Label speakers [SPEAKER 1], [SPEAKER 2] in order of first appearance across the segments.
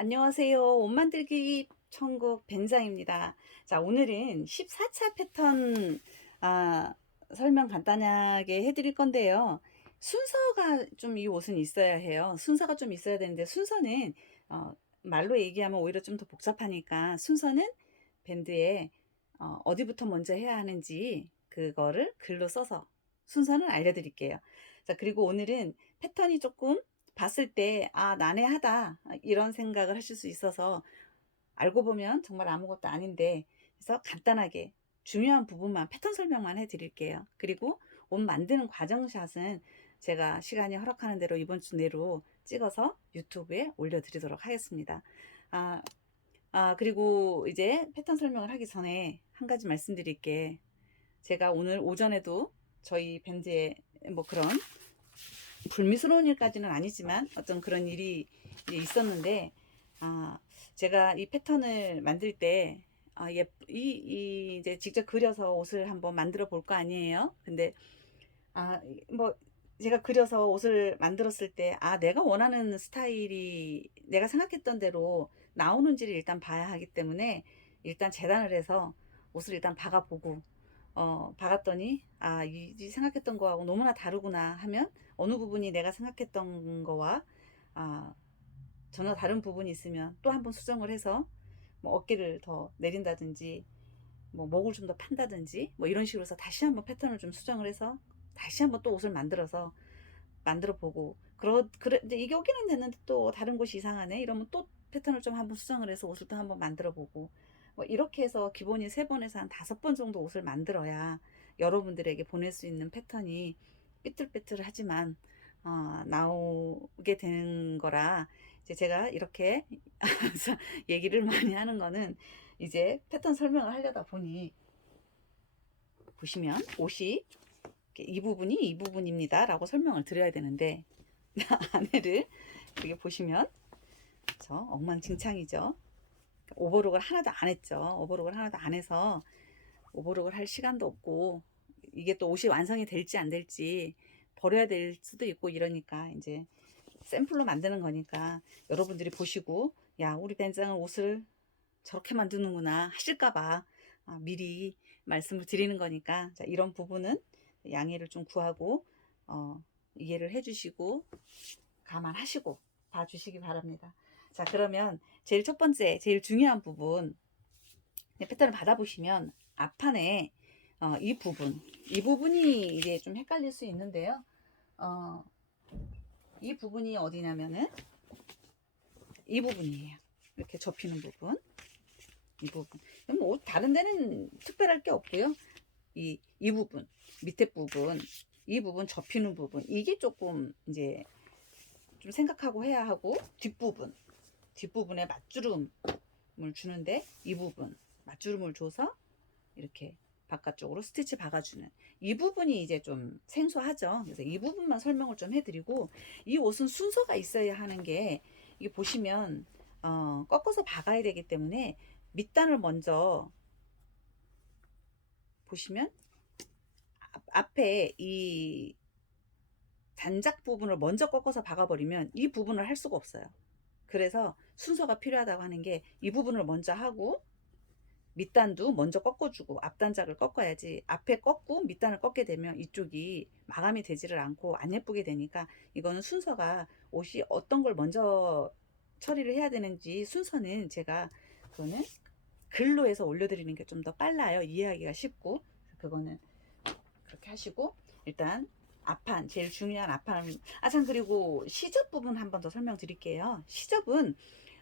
[SPEAKER 1] 안녕하세요. 옷 만들기 천국 벤장입니다. 자, 오늘은 14차 패턴 아, 설명 간단하게 해드릴 건데요. 순서가 좀 이 옷은 있어야 해요. 순서가 좀 있어야 되는데 순서는 어, 말로 얘기하면 오히려 좀 더 복잡하니까 순서는 밴드에 어, 어디부터 먼저 해야 하는지 그거를 글로 써서 순서는 알려드릴게요. 자, 그리고 오늘은 패턴이 조금 봤을 때, 아, 난해하다. 이런 생각을 하실 수 있어서 알고 보면 정말 아무것도 아닌데, 그래서 간단하게 중요한 부분만 패턴 설명만 해 드릴게요. 그리고 옷 만드는 과정샷은 제가 시간이 허락하는 대로 이번 주 내로 찍어서 유튜브에 올려드리도록 하겠습니다. 아, 아, 그리고 이제 패턴 설명을 하기 전에 한 가지 말씀드릴 게. 제가 오늘 오전에도 저희 밴드에 뭐 그런 불미스러운 일까지는 아니지만 어떤 그런 일이 있었는데 아 제가 이 패턴을 만들 때 아, 예, 이, 이 이제 직접 그려서 옷을 한번 만들어 볼 거 아니에요. 근데 아, 뭐 제가 그려서 옷을 만들었을 때 아, 내가 원하는 스타일이 내가 생각했던 대로 나오는지를 일단 봐야 하기 때문에 일단 재단을 해서 옷을 일단 박아보고 어, 박았더니 아, 이, 이 생각했던 거하고 너무나 다르구나 하면 어느 부분이 내가 생각했던 거와 아, 전혀 다른 부분이 있으면 또 한번 수정을 해서 뭐 어깨를 더 내린다든지 뭐 목을 좀 더 판다든지 뭐 이런 식으로 해서 다시 한번 패턴을 좀 수정을 해서 다시 한번 또 옷을 만들어서 만들어 보고 그러 그래 이제 이게 오기는 됐는데 또 다른 곳이 이상하네? 이러면 또 패턴을 좀 한번 수정을 해서 옷을 또 한번 만들어 보고 뭐 이렇게 해서 기본이 세 번에서 한 다섯 번 정도 옷을 만들어야 여러분들에게 보낼 수 있는 패턴이 삐뚤빼뚤하지만 어, 나오게 되는 거라 이제 제가 이렇게 얘기를 많이 하는 거는 이제 패턴 설명을 하려다 보니 보시면 옷이 이 부분이 이 부분입니다 라고 설명을 드려야 되는데 안에를 이렇게 보시면 저 엉망진창이죠 오버록을 하나도 안 했죠 오버록을 하나도 안 해서 오버록을 할 시간도 없고 이게 또 옷이 완성이 될지 안 될지 버려야 될 수도 있고 이러니까 이제 샘플로 만드는 거니까 여러분들이 보시고 야 우리 벤장은 옷을 저렇게 만드는구나 하실까봐 아, 미리 말씀을 드리는 거니까 자, 이런 부분은 양해를 좀 구하고 어, 이해를 해주시고 감안하시고 봐주시기 바랍니다. 자 그러면 제일 첫 번째 제일 중요한 부분 패턴을 받아보시면 앞판에 어, 이 부분, 이 부분이 이제 좀 헷갈릴 수 있는데요. 어, 이 부분이 어디냐면은 이 부분이에요. 이렇게 접히는 부분, 이 부분. 뭐 다른 데는 특별할 게 없고요. 이, 이 부분, 밑에 부분, 이 부분 접히는 부분, 이게 조금 이제 좀 생각하고 해야 하고 뒷부분, 뒷부분에 맞주름을 주는데 이 부분 맞주름을 줘서 이렇게 바깥쪽으로 스티치 박아주는 이 부분이 이제 좀 생소하죠. 그래서 이 부분만 설명을 좀 해드리고 이 옷은 순서가 있어야 하는 게 이게 보시면 어, 꺾어서 박아야 되기 때문에 밑단을 먼저 보시면 앞- 앞에 이 단작 부분을 먼저 꺾어서 박아버리면 이 부분을 할 수가 없어요. 그래서 순서가 필요하다고 하는 게 이 부분을 먼저 하고 밑단도 먼저 꺾어주고 앞단작을 꺾어야지 앞에 꺾고 밑단을 꺾게 되면 이쪽이 마감이 되지를 않고 안 예쁘게 되니까 이거는 순서가 옷이 어떤 걸 먼저 처리를 해야 되는지 순서는 제가 그거는 글로 해서 올려드리는 게 좀 더 빨라요. 이해하기가 쉽고. 그거는 그렇게 하시고 일단 앞판 제일 중요한 앞판. 아 참 그리고 시접 부분 한번 더 설명드릴게요. 시접은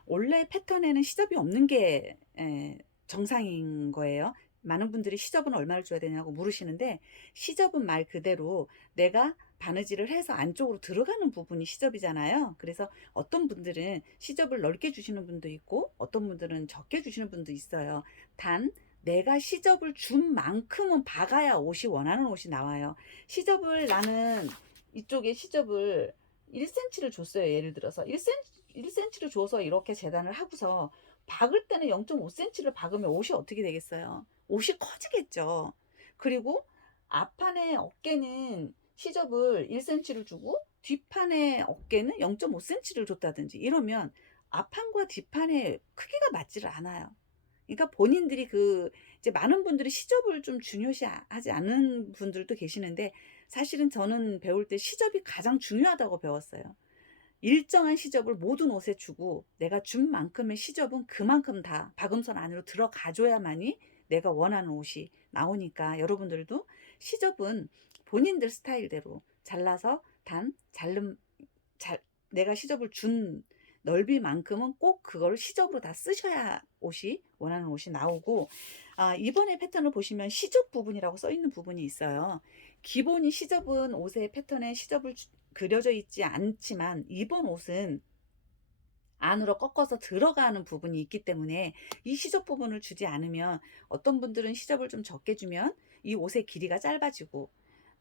[SPEAKER 1] 원래 패턴에는 시접이 없는 게 에, 정상인 거예요. 많은 분들이 시접은 얼마를 줘야 되냐고 물으시는데 시접은 말 그대로 내가 바느질을 해서 안쪽으로 들어가는 부분이 시접이잖아요. 그래서 어떤 분들은 시접을 넓게 주시는 분도 있고 어떤 분들은 적게 주시는 분도 있어요. 단 내가 시접을 준 만큼은 박아야 옷이 원하는 옷이 나와요. 시접을 나는 이쪽에 시접을 1cm를 줬어요. 예를 들어서 1cm, 1cm를 줘서 이렇게 재단을 하고서 박을 때는 0.5cm를 박으면 옷이 어떻게 되겠어요? 옷이 커지겠죠. 그리고 앞판의 어깨는 시접을 1cm를 주고 뒷판의 어깨는 0.5cm를 줬다든지 이러면 앞판과 뒷판의 크기가 맞지를 않아요. 그러니까 본인들이 그 이제 많은 분들이 시접을 좀 중요시하지 않는 분들도 계시는데 사실은 저는 배울 때 시접이 가장 중요하다고 배웠어요. 일정한 시접을 모든 옷에 주고 내가 준 만큼의 시접은 그만큼 다 박음선 안으로 들어가줘야만이 내가 원하는 옷이 나오니까 여러분들도 시접은 본인들 스타일대로 잘라서 단 자름 잘 내가 시접을 준 넓이만큼은 꼭 그걸 시접으로 다 쓰셔야 옷이 원하는 옷이 나오고 아, 이번에 패턴을 보시면 시접 부분이라고 써 있는 부분이 있어요. 기본이 시접은 옷의 패턴에 시접을 주- 그려져 있지 않지만 이번 옷은 안으로 꺾어서 들어가는 부분이 있기 때문에 이 시접 부분을 주지 않으면 어떤 분들은 시접을 좀 적게 주면 이 옷의 길이가 짧아지고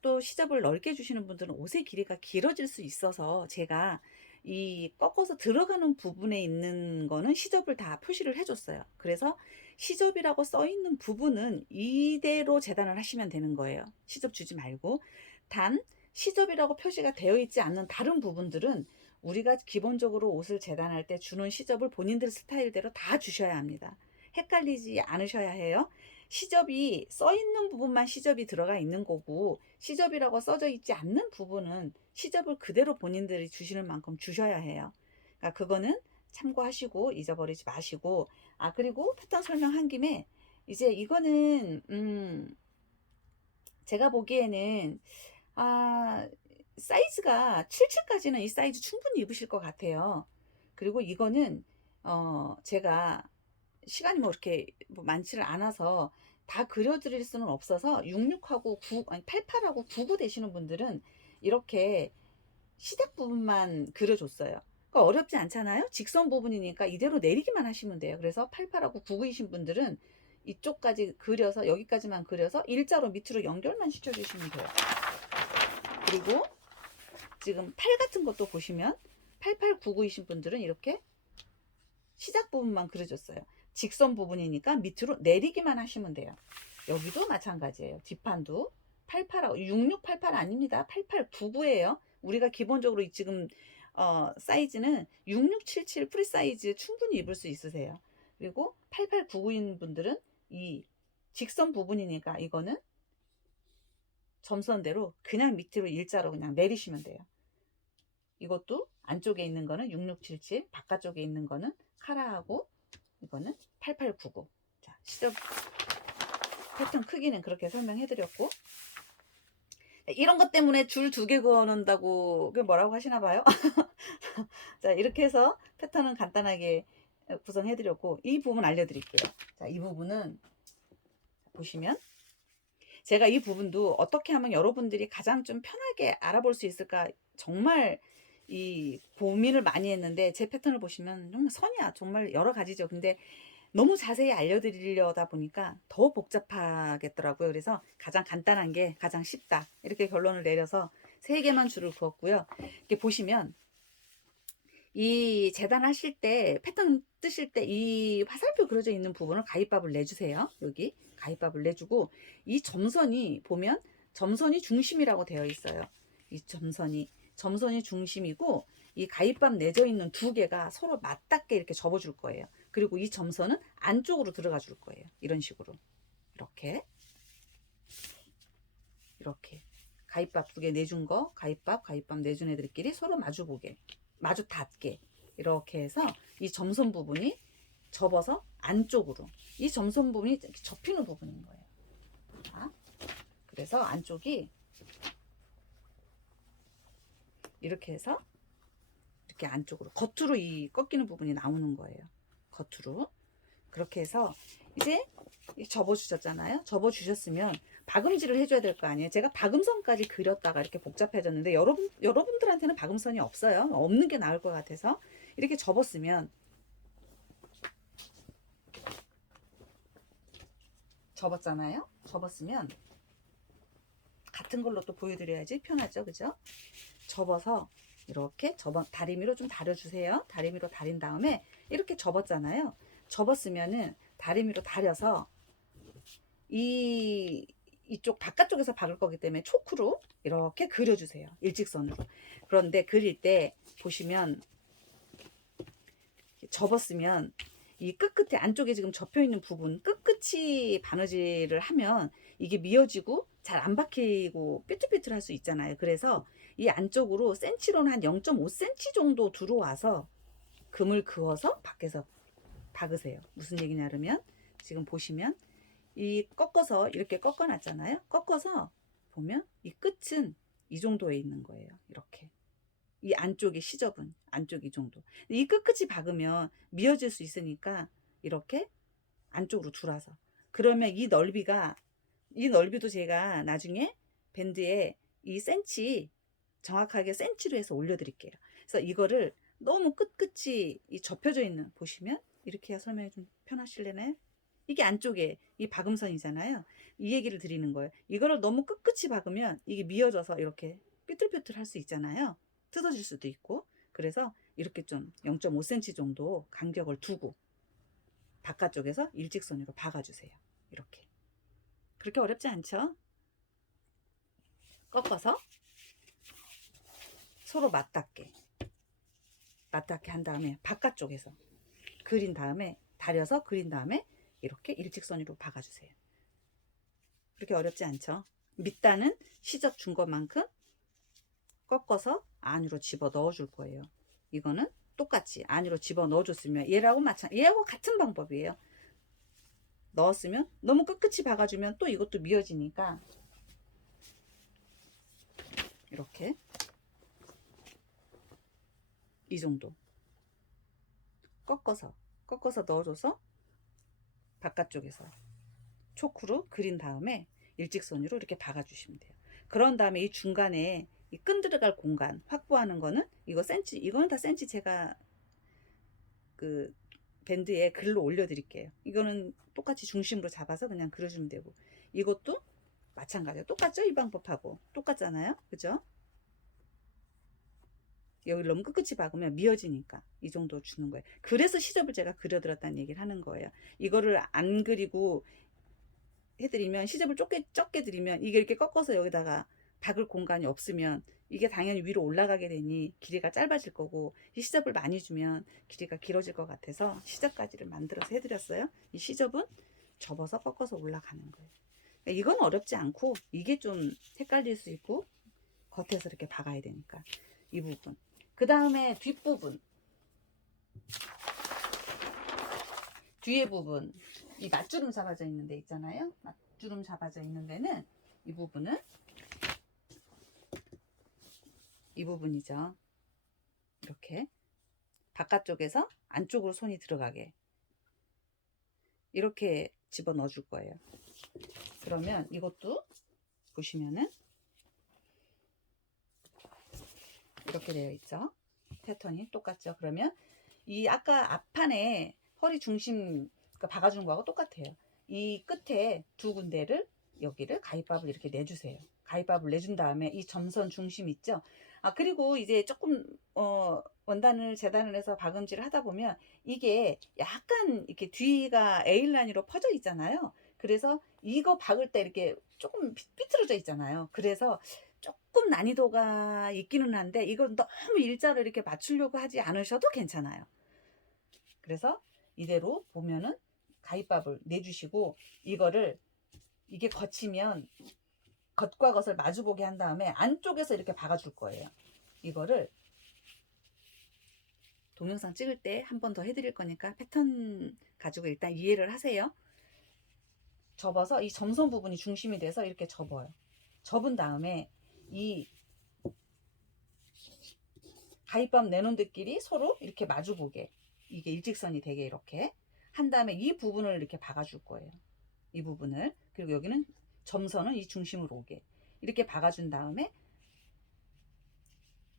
[SPEAKER 1] 또 시접을 넓게 주시는 분들은 옷의 길이가 길어질 수 있어서 제가 이 꺾어서 들어가는 부분에 있는 거는 시접을 다 표시를 해줬어요. 그래서 시접이라고 써 있는 부분은 이대로 재단을 하시면 되는 거예요. 시접 주지 말고 단 시접이라고 표시가 되어 있지 않는 다른 부분들은 우리가 기본적으로 옷을 재단할 때 주는 시접을 본인들 스타일대로 다 주셔야 합니다. 헷갈리지 않으셔야 해요. 시접이 써 있는 부분만 시접이 들어가 있는 거고 시접이라고 써져 있지 않는 부분은 시접을 그대로 본인들이 주시는 만큼 주셔야 해요. 그러니까 그거는 참고하시고 잊어버리지 마시고 아 그리고 패턴 설명한 김에 이제 이거는 음 제가 보기에는 아 사이즈가 77까지는 이 사이즈 충분히 입으실 것 같아요. 그리고 이거는 어 제가 시간이 뭐 이렇게 뭐 많지를 않아서 다 그려드릴 수는 없어서 66하고 9 아니 88하고 99 되시는 분들은 이렇게 시작 부분만 그려줬어요. 그러니까 어렵지 않잖아요. 직선 부분이니까 이대로 내리기만 하시면 돼요. 그래서 88하고 99이신 분들은 이쪽까지 그려서 여기까지만 그려서 일자로 밑으로 연결만 시켜주시면 돼요. 그리고 지금 팔 같은 것도 보시면 8899이신 분들은 이렇게 시작 부분만 그려줬어요. 직선 부분이니까 밑으로 내리기만 하시면 돼요. 여기도 마찬가지예요. 뒷판도 88하고 6688 아닙니다. 8899예요. 우리가 기본적으로 이 지금 어, 사이즈는 6677 프리 사이즈 충분히 입을 수 있으세요. 그리고 8899인 분들은 이 직선 부분이니까 이거는 점선대로 그냥 밑으로 일자로 그냥 내리시면 돼요. 이것도 안쪽에 있는 거는 6677, 바깥쪽에 있는 거는 카라하고 이거는 8899. 자, 시접 패턴 크기는 그렇게 설명해 드렸고 이런 것 때문에 줄 두 개 그어놓는다고 그 뭐라고 하시나 봐요. 자, 이렇게 해서 패턴은 간단하게 구성해 드렸고 이 부분 알려 드릴게요. 자, 이 부분은 보시면 제가 이 부분도 어떻게 하면 여러분들이 가장 좀 편하게 알아볼 수 있을까? 정말 이 고민을 많이 했는데 제 패턴을 보시면 정말 선이야. 정말 여러 가지죠. 근데 너무 자세히 알려드리려다 보니까 더 복잡하겠더라고요. 그래서 가장 간단한 게 가장 쉽다. 이렇게 결론을 내려서 세 개만 줄을 그었고요. 이렇게 보시면 이 재단하실 때 패턴 뜨실 때 이 화살표 그려져 있는 부분을 가위밥을 내주세요. 여기 가위밥을 내주고 이 점선이 보면 점선이 중심이라고 되어 있어요. 이 점선이 점선이 중심이고 이 가위밥 내져 있는 두 개가 서로 맞닿게 이렇게 접어줄 거예요. 그리고 이 점선은 안쪽으로 들어가 줄 거예요. 이런 식으로. 이렇게. 이렇게. 가위밥 두 개 내준 거 가위밥 가위밥 내준 애들끼리 서로 마주 보게 마주 닿게 이렇게 해서 이 점선 부분이 접어서 안쪽으로 이 점선 부분이 접히는 부분인 거예요. 자, 그래서 안쪽이 이렇게 해서 이렇게 안쪽으로 겉으로 이 꺾이는 부분이 나오는 거예요. 겉으로 그렇게 해서 이제 접어 주셨잖아요. 접어 주셨으면 박음질을 해줘야 될 거 아니에요. 제가 박음선까지 그렸다가 이렇게 복잡해졌는데 여러분 여러분들한테는 박음선이 없어요. 없는 게 나을 것 같아서 이렇게 접었으면 접었잖아요. 접었으면 같은 걸로 또 보여드려야지 편하죠, 그죠? 접어서 이렇게 접어 다리미로 좀 다려주세요. 다리미로 다린 다음에 이렇게 접었잖아요. 접었으면은 다리미로 다려서 이 이쪽 바깥쪽에서 박을 거기 때문에 초크로 이렇게 그려주세요. 일직선으로. 그런데 그릴 때 보시면 접었으면 이 끝끝에 안쪽에 지금 접혀 있는 부분 끝끝이 바느질을 하면 이게 미어지고 잘 안 박히고 삐뚤삐뚤할 수 있잖아요. 그래서 이 안쪽으로 센치로는 한 0.5cm 정도 들어와서 금을 그어서 밖에서 박으세요. 무슨 얘기냐면 지금 보시면 이 꺾어서 이렇게 꺾어 놨잖아요. 꺾어서 보면 이 끝은 이 정도에 있는 거예요. 이렇게. 이 안쪽이 시접은 안쪽 이 정도. 이 끝끝이 박으면 미어질 수 있으니까 이렇게 안쪽으로 둘어서. 그러면 이 넓이가 이 넓이도 제가 나중에 밴드에 이 센치 정확하게 센치로 해서 올려드릴게요. 그래서 이거를 너무 끝끝이 이 접혀져 있는 보시면 이렇게 해야 설명이 좀 편하실래나요? 이게 안쪽에 이 박음선이잖아요. 이 얘기를 드리는 거예요. 이거를 너무 끝끝이 박으면 이게 미어져서 이렇게 삐뚤삐뚤 할 수 있잖아요. 뜯어질 수도 있고. 그래서 이렇게 좀 0.5cm 정도 간격을 두고 바깥쪽에서 일직선으로 박아주세요. 이렇게. 그렇게 어렵지 않죠? 꺾어서 서로 맞닿게 맞닿게 한 다음에 바깥쪽에서 그린 다음에 다려서 그린 다음에 이렇게 일직선으로 박아주세요. 그렇게 어렵지 않죠? 밑단은 시접 준 것만큼 꺾어서 안으로 집어 넣어 줄 거예요. 이거는 똑같이 안으로 집어 넣어 줬으면 얘라고 마찬 얘하고 같은 방법이에요. 넣었으면 너무 끝끝이 박아주면 또 이것도 미어지니까 이렇게 이 정도 꺾어서 꺾어서 넣어줘서 바깥쪽에서 초크로 그린 다음에 일직선으로 이렇게 박아주시면 돼요. 그런 다음에 이 중간에 이 끈 들어갈 공간 확보하는 거는 이거 센치 이거는 다 센치 제가 그 밴드에 글로 올려드릴게요. 이거는 똑같이 중심으로 잡아서 그냥 그려주면 되고 이것도 마찬가지예요. 똑같죠? 이 방법하고 똑같잖아요. 그죠? 여기 너무 끝끝이 박으면 미어지니까 이 정도 주는 거예요. 그래서 시접을 제가 그려드렸다는 얘기를 하는 거예요. 이거를 안 그리고 해드리면 시접을 좁게 적게 드리면 이게 이렇게 꺾어서 여기다가 박을 공간이 없으면 이게 당연히 위로 올라가게 되니 길이가 짧아질 거고 이 시접을 많이 주면 길이가 길어질 것 같아서 시접까지를 만들어서 해드렸어요. 이 시접은 접어서 꺾어서 올라가는 거예요. 그러니까 이건 어렵지 않고 이게 좀 헷갈릴 수 있고 겉에서 이렇게 박아야 되니까 이 부분. 그 다음에 뒷부분. 뒤에 부분. 이 낫주름 잡아져 있는 데 있잖아요. 낫주름 잡아져 있는 데는 이 부분은 이 부분이죠. 이렇게 바깥쪽에서 안쪽으로 손이 들어가게 이렇게 집어 넣어 줄 거예요. 그러면 이것도 보시면은 이렇게 되어 있죠. 패턴이 똑같죠. 그러면 이 아까 앞판에 허리 중심 그 박아주는 거하고 똑같아요. 이 끝에 두 군데를 여기를 가위밥을 이렇게 내주세요. 가위밥을 내준 다음에 이 점선 중심 있죠. 아 그리고 이제 조금 어 원단을 재단을 해서 박음질을 하다 보면 이게 약간 이렇게 뒤가 에일 라인으로 퍼져 있잖아요. 그래서 이거 박을 때 이렇게 조금 삐- 삐뚤어져 있잖아요. 그래서 조금 난이도가 있기는 한데 이건 너무 일자로 이렇게 맞추려고 하지 않으셔도 괜찮아요. 그래서 이대로 보면은 가위밥을 내주시고 이거를 이게 거치면 겉과 겉을 마주보게 한 다음에 안쪽에서 이렇게 박아줄 거예요. 이거를 동영상 찍을 때 한 번 더 해드릴 거니까 패턴 가지고 일단 이해를 하세요. 접어서 이 점선 부분이 중심이 돼서 이렇게 접어요. 접은 다음에 이 내놓은 데끼리 서로 이렇게 마주보게 이게 일직선이 되게 이렇게 한 다음에 이 부분을 이렇게 박아줄 거예요. 이 부분을 그리고 여기는 점선은 이 중심으로 오게. 이렇게 박아준 다음에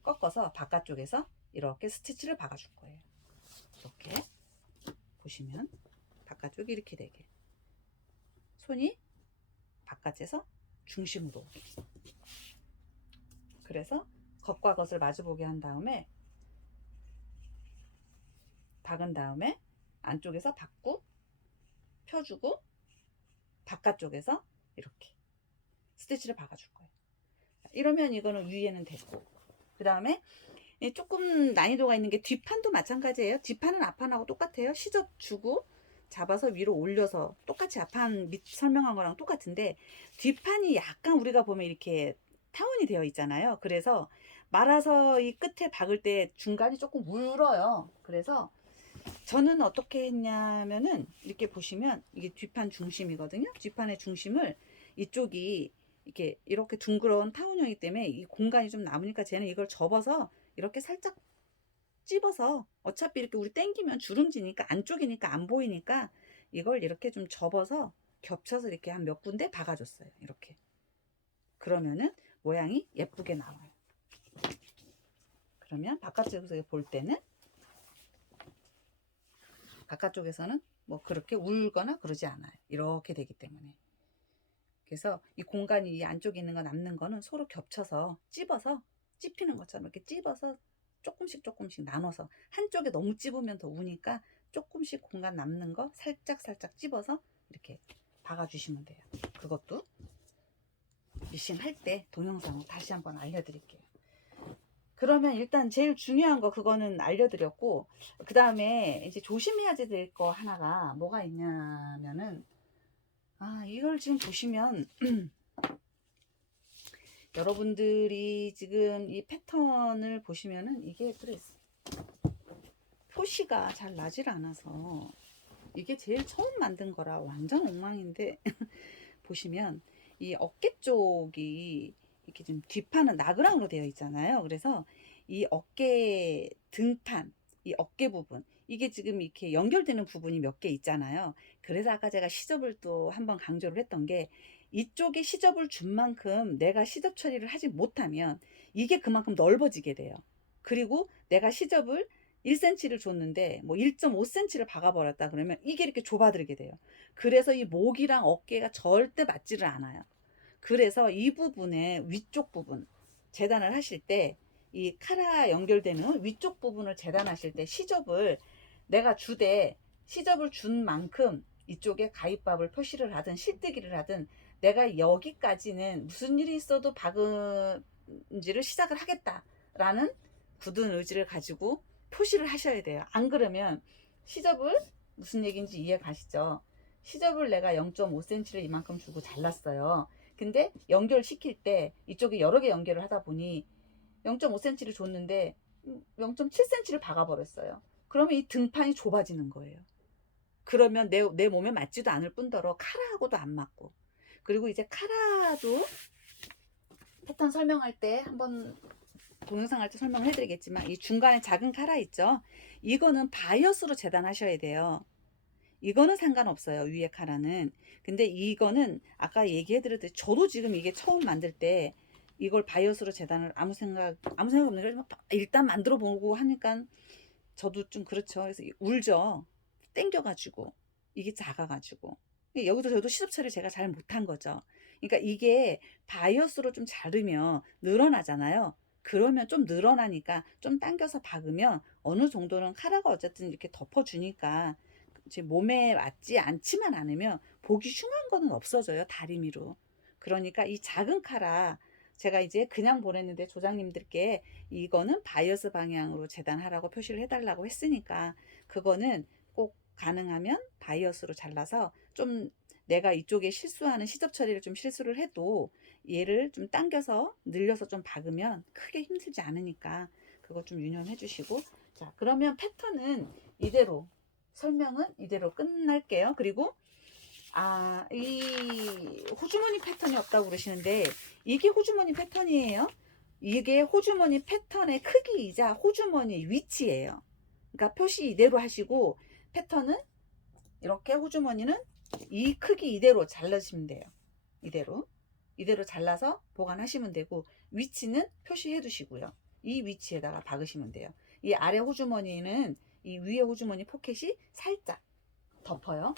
[SPEAKER 1] 꺾어서 바깥쪽에서 이렇게 스티치를 박아줄 거예요. 이렇게 보시면 바깥쪽이 이렇게 되게. 손이 바깥에서 중심으로 오게. 그래서 겉과 겉을 마주보게 한 다음에 박은 다음에 안쪽에서 박고 펴주고 바깥쪽에서 이렇게 스티치를 박아줄 거예요. 이러면 이거는 위에는 됐고 그 다음에 예, 조금 난이도가 있는 게 뒷판도 마찬가지예요. 뒷판은 앞판하고 똑같아요. 시접 주고 잡아서 위로 올려서 똑같이 앞판 밑 설명한 거랑 똑같은데 뒷판이 약간 우리가 보면 이렇게 타원이 되어 있잖아요. 그래서 말아서 이 끝에 박을 때 중간이 조금 물어요. 그래서 저는 어떻게 했냐면은 이렇게 보시면 이게 뒷판 중심이거든요. 뒷판의 중심을 이쪽이 이렇게 이렇게 둥그러운 타원형이기 때문에 이 공간이 좀 남으니까 쟤는 이걸 접어서 이렇게 살짝 찝어서 어차피 이렇게 우리 땡기면 주름지니까 안쪽이니까 안 보이니까 이걸 이렇게 좀 접어서 겹쳐서 이렇게 한 몇 군데 박아줬어요. 이렇게. 그러면은 모양이 예쁘게 나와요. 그러면 바깥쪽에서 볼 때는 바깥쪽에서는 뭐 그렇게 울거나 그러지 않아요. 이렇게 되기 때문에. 그래서 이 공간이 이 안쪽에 있는 거 남는 거는 서로 겹쳐서 찝어서 찝히는 것처럼 이렇게 찝어서 조금씩 조금씩 나눠서 한쪽에 너무 찝으면 더 우니까 조금씩 공간 남는 거 살짝 살짝 찝어서 이렇게 박아주시면 돼요. 그것도 미싱 할 때 동영상으로 다시 한번 알려드릴게요. 그러면 일단 제일 중요한 거 그거는 알려드렸고 그 다음에 이제 조심해야 될 거 하나가 뭐가 있냐면은 아 이걸 지금 보시면 여러분들이 지금 이 패턴을 보시면은 이게 그래 표시가 잘 나질 않아서 이게 제일 처음 만든 거라 완전 엉망인데 보시면 이 어깨 쪽이 이렇게 좀 뒷판은 나그랑으로 되어 있잖아요. 그래서 이 어깨 등판, 이 어깨 부분 이게 지금 이렇게 연결되는 부분이 몇 개 있잖아요. 그래서 아까 제가 시접을 또 한번 강조를 했던 게 이쪽에 시접을 준 만큼 내가 시접 처리를 하지 못하면 이게 그만큼 넓어지게 돼요. 그리고 내가 시접을 1cm를 줬는데 뭐 1.5cm를 박아버렸다 그러면 이게 이렇게 좁아들게 돼요. 그래서 이 목이랑 어깨가 절대 맞지를 않아요. 그래서 이 부분에 위쪽 부분 재단을 하실 때 이 카라 연결되는 위쪽 부분을 재단하실 때 시접을 내가 주되 시접을 준 만큼 이쪽에 가입밥을 표시를 하든 실뜨기를 하든 내가 여기까지는 무슨 일이 있어도 박은지를 시작을 하겠다라는 굳은 의지를 가지고 표시를 하셔야 돼요. 안 그러면 시접을 무슨 얘기인지 이해 가시죠? 시접을 내가 0.5cm를 이만큼 주고 잘랐어요. 근데 연결시킬 때 이쪽에 여러 개 연결을 하다 보니 0.5cm를 줬는데 0.7cm를 박아버렸어요. 그러면 이 등판이 좁아지는 거예요. 그러면 내, 내 몸에 맞지도 않을 뿐더러 카라하고도 안 맞고. 그리고 이제 카라도 패턴 설명할 때 한번 동영상 할 때 설명을 해드리겠지만 이 중간에 작은 카라 있죠. 이거는 바이어스로 재단하셔야 돼요. 이거는 상관없어요. 위에 카라는. 근데 이거는 아까 얘기해드렸듯이 저도 지금 이게 처음 만들 때 이걸 바이어스로 재단을 아무 생각 아무 생각 없는 게 일단 만들어 보고 하니까 저도 좀 그렇죠. 그래서 울죠. 땡겨가지고 이게 작아가지고 여기도 저도 시접 처리를 제가 잘 못한 거죠. 그러니까 이게 바이어스로 좀 자르면 늘어나잖아요. 그러면 좀 늘어나니까 좀 당겨서 박으면 어느 정도는 카라가 어쨌든 이렇게 덮어주니까 제 몸에 맞지 않지만 않으면 보기 흉한 거는 없어져요 다리미로. 그러니까 이 작은 카라 제가 이제 그냥 보냈는데 조장님들께 이거는 바이어스 방향으로 재단하라고 표시를 해달라고 했으니까 그거는 꼭 가능하면 바이어스로 잘라서 좀 내가 이쪽에 실수하는 시접 처리를 좀 실수를 해도 얘를 좀 당겨서 늘려서 좀 박으면 크게 힘들지 않으니까 그거 좀 유념해 주시고 자 그러면 패턴은 이대로 설명은 이대로 끝날게요 그리고 아, 이 호주머니 패턴이 없다고 그러시는데 이게 호주머니 패턴이에요. 이게 호주머니 패턴의 크기이자 호주머니 위치예요. 그러니까 표시 이대로 하시고 패턴은 이렇게 호주머니는 이 크기 이대로 잘라주시면 돼요. 이대로. 이대로 잘라서 보관하시면 되고 위치는 표시해 두시고요. 이 위치에다가 박으시면 돼요. 이 아래 호주머니는 이 위에 호주머니 포켓이 살짝 덮어요.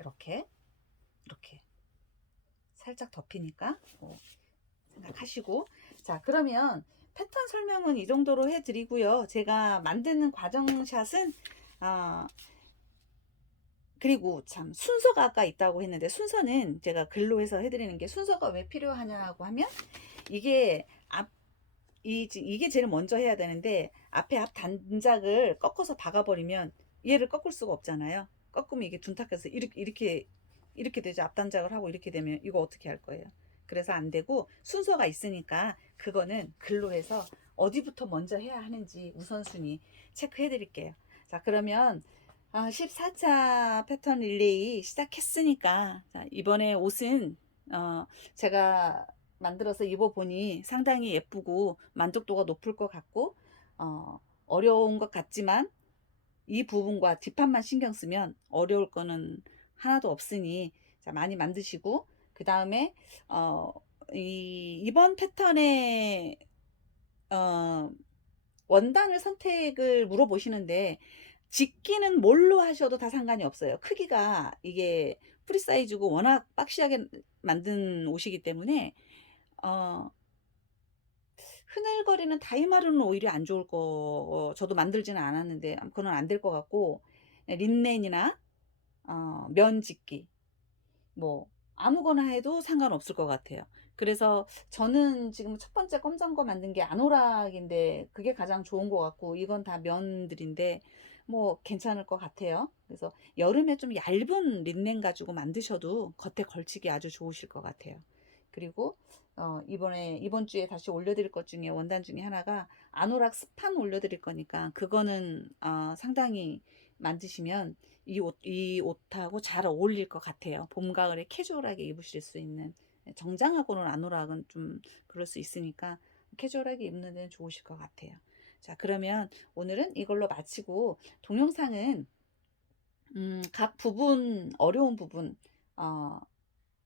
[SPEAKER 1] 이렇게 이렇게. 살짝 덮이니까 뭐 생각하시고. 자 그러면 패턴 설명은 이 정도로 해드리고요. 제가 만드는 과정샷은 아 그리고 참 순서가 아까 있다고 했는데 순서는 제가 글로 해서 해드리는 게 순서가 왜 필요하냐고 하면 이게 앞 이, 지- 이게 제일 먼저 해야 되는데 앞에 앞 단작을 꺾어서 박아버리면 얘를 꺾을 수가 없잖아요. 꺾으면 이게 둔탁해서 이렇게 이렇게 이렇게 되죠. 앞 단작을 하고 이렇게 되면 이거 어떻게 할 거예요? 그래서 안 되고 순서가 있으니까 그거는 글로 해서 어디부터 먼저 해야 하는지 우선순위 체크해 드릴게요. 자, 그러면 아, 14차 패턴 릴레이 시작했으니까 자, 이번에 옷은 어, 제가 만들어서 입어보니 상당히 예쁘고 만족도가 높을 것 같고 어, 어려운 것 같지만 이 부분과 뒷판만 신경 쓰면 어려울 거는 하나도 없으니 자, 많이 만드시고 그 다음에 어, 이, 이번 패턴의 어, 원단을 선택을 물어보시는데 직기는 뭘로 하셔도 다 상관이 없어요. 크기가 이게 프리 사이즈고 워낙 박시하게 만든 옷이기 때문에 어, 흐늘거리는 다이마루는 오히려 안 좋을 거 저도 만들지는 않았는데 그건 안 될 것 같고 린넨이나 어, 면직기 뭐 아무거나 해도 상관없을 것 같아요. 그래서 저는 지금 첫 번째 검정 거 만든 게 아노락인데 그게 가장 좋은 것 같고 이건 다 면들인데 뭐 괜찮을 것 같아요. 그래서 여름에 좀 얇은 린넨 가지고 만드셔도 겉에 걸치기 아주 좋으실 것 같아요. 그리고 어, 이번에 이번 주에 다시 올려드릴 것 중에 원단 중에 하나가 아노락 스판 올려드릴 거니까 그거는 어, 상당히 만드시면 이 옷, 이 옷하고 잘 어울릴 것 같아요. 봄, 가을에 캐주얼하게 입으실 수 있는 정장하고는 아노락은 좀 그럴 수 있으니까 캐주얼하게 입는 데는 좋으실 것 같아요. 자, 그러면 오늘은 이걸로 마치고 동영상은 음, 각 부분 어려운 부분 어,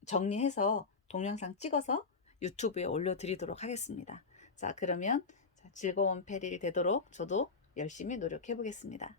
[SPEAKER 1] 정리해서 동영상 찍어서 유튜브에 올려드리도록 하겠습니다. 자, 그러면 자, 즐거운 페릴 되도록 저도 열심히 노력해 보겠습니다.